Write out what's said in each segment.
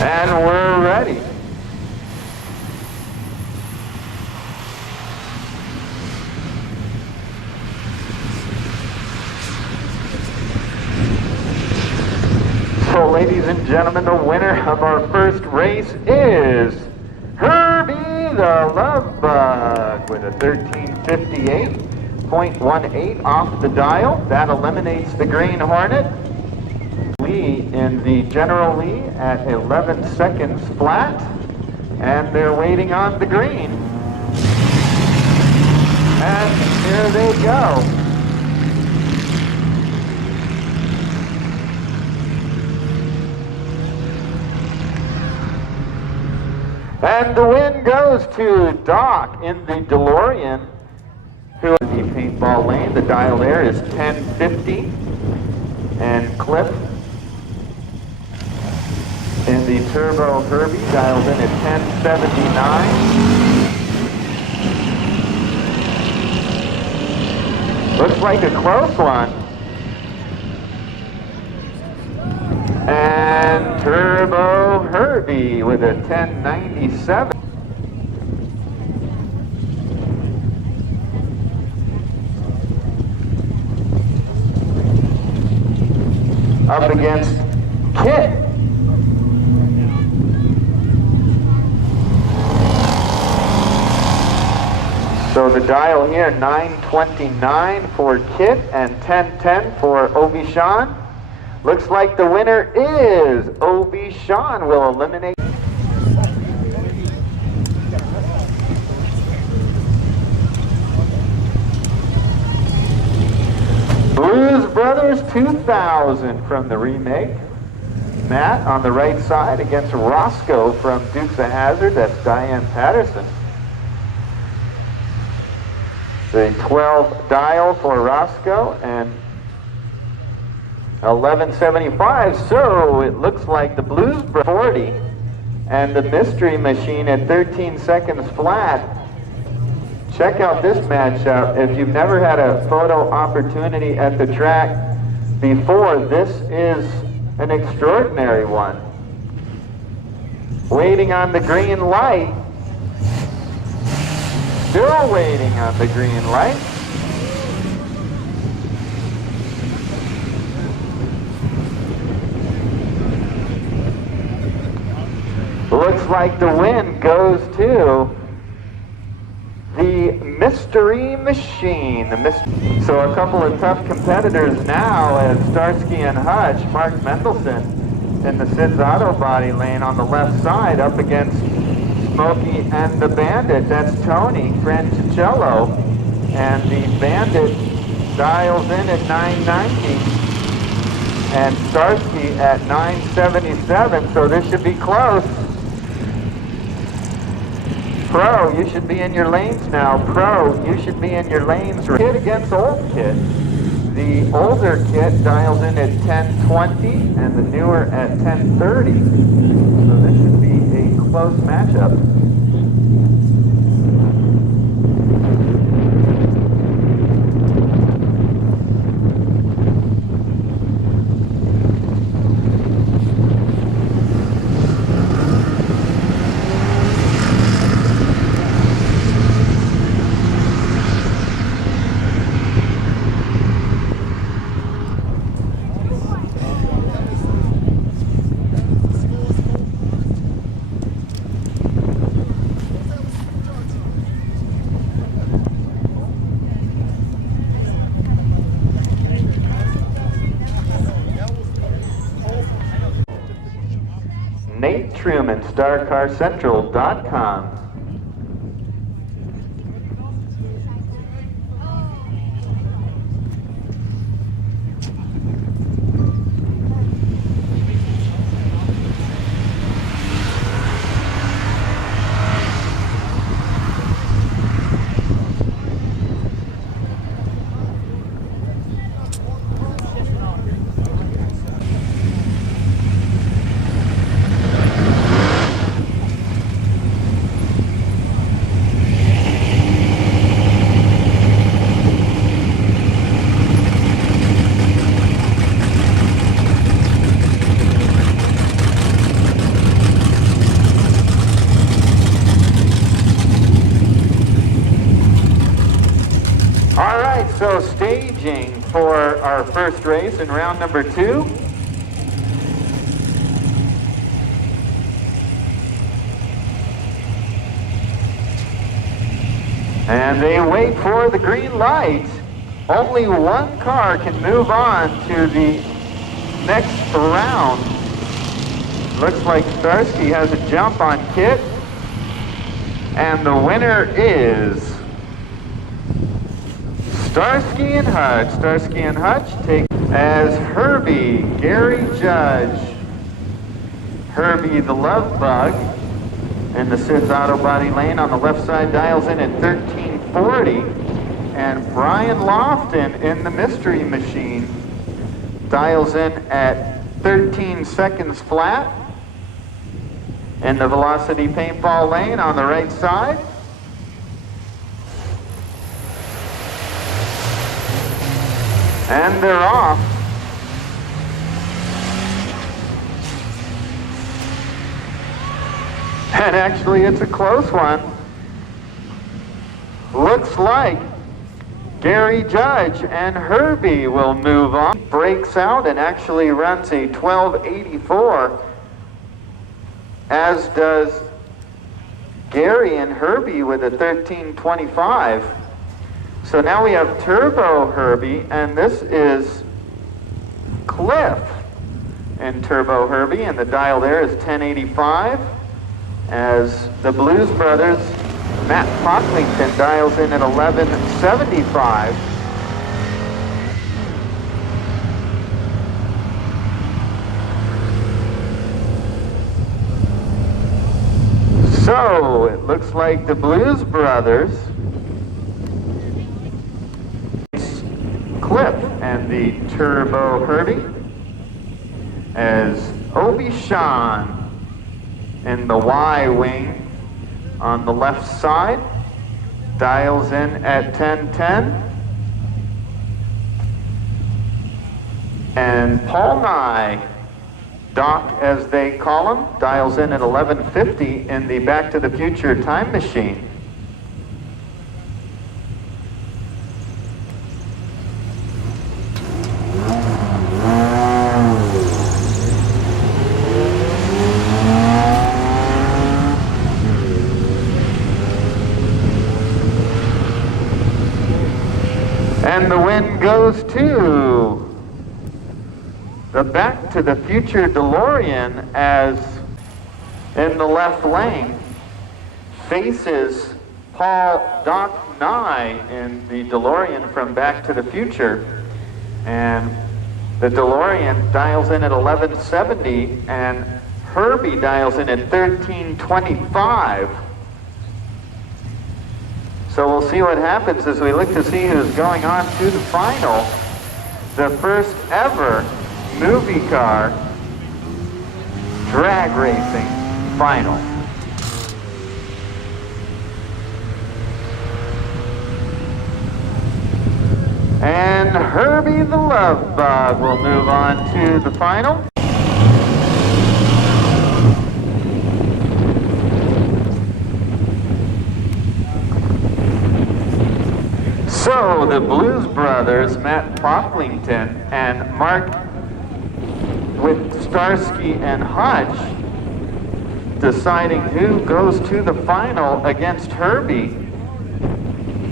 And we're ready. So, ladies and gentlemen, the winner of our first race is Herbie the Love Bug with a 13:58.18 off the dial. That eliminates the Green Hornet. Lee in the General Lee at 11 seconds flat, and they're waiting on the green. And here they go. And the win goes to Doc in the DeLorean, who is the paintball lane. The dial there is 1050. And Cliff in the Turbo Herbie dials in at 1079. Looks like a close one. And Turbo Herbie with a 1097. Up against Kit. So the dial here, 929 for Kit and 1010 for Obi-Shawn. Looks like the winner is Obi-Shawn. Will eliminate. Blues Brothers 2000 from the remake. Matt on the right side against Roscoe from Dukes of Hazzard. That's Diane Patterson. The 12 dial for Roscoe and 1175. So it looks like the Blues 40 and the Mystery Machine at 13 seconds flat. Check out this matchup. If you've never had a photo opportunity at the track before, this is an extraordinary one. Waiting on the green light. Still waiting on the green light. Looks like the win goes to the Mystery Machine. So a couple of tough competitors now as Starsky and Hutch, Mark Mendelson in the Sid's Auto Body lane on the left side up against Smokey and the Bandit. That's Tony Franchicello, and the Bandit dials in at 990 and Starsky at 977, so this should be close. Pro, you should be in your lanes now. Pro, you should be in your lanes. Kid against old kid. The older kid dials in at 1020 and the newer at 1030. So this should be a close matchup. Trumans StarCarsCentral.com. staging for our first race in round number 2. And they wait for the green light. Only one car can move on to the next round. Looks like Starsky has a jump on Kit. And the winner is Starsky and Hutch. Starsky and Hutch take as Herbie, Gary Judge. Herbie the Love Bug in the Sid's Auto Body lane on the left side dials in at 1340. And Brian Lofton in the Mystery Machine dials in at 13 seconds flat. In the Velocity Paintball lane on the right side. And they're off. And actually it's a close one. Looks like Gary Judge and Herbie will move on. Breaks out and actually runs a 1284. As does Gary and Herbie with a 1325. So now we have Turbo Herbie, and this is Cliff and Turbo Herbie, and the dial there is 1085. As the Blues Brothers, Matt Pocklington dials in at 1175. So, it looks like the Blues Brothers, Cliff and the Turbo Herbie, as Obi Sean in the Y wing on the left side, dials in at 1010. And Paul Nye, Doc as they call him, dials in at 1150 in the Back to the Future time machine. And the win goes to the Back to the Future DeLorean, as in the left lane faces Paul Doc Nye in the DeLorean from Back to the Future. And the DeLorean dials in at 1170 and Herbie dials in at 1325. So we'll see what happens as we look to see who's going on to the final. The first ever movie car drag racing final. And Herbie the Love Bug will move on to the final. So the Blues Brothers, Matt Pocklington and Mark with Starsky and Hutch, deciding who goes to the final against Herbie.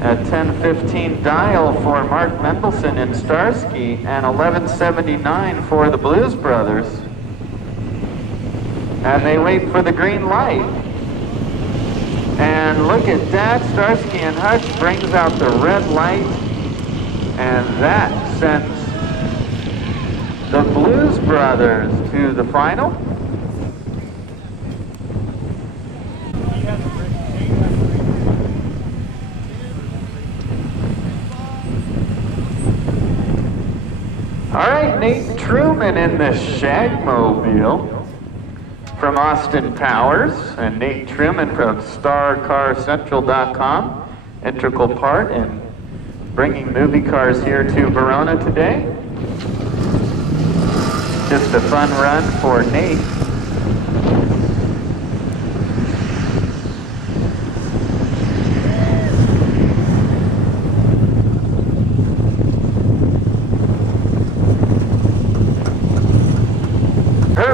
At 10:15 dial for Mark Mendelson and Starsky, and 11:79 for the Blues Brothers. And they wait for the green light. And look at that, Starsky and Hutch brings out the red light, and that sends the Blues Brothers to the final. All right, Nate Truman in the Shagmobile from Austin Powers, and Nate Truman from StarCarsCentral.com, integral part in bringing movie cars here to Verona today. Just a fun run for Nate.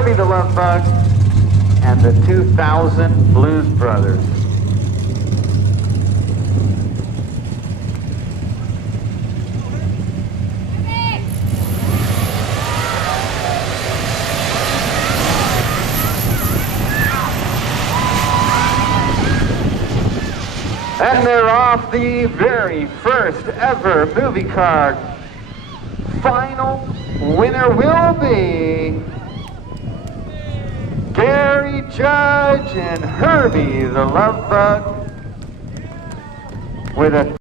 Herbie the Love Bug, and the 2000 Blues Brothers. And they're off. The very first ever movie car final winner will be Gary Judge and Herbie the Love Bug with a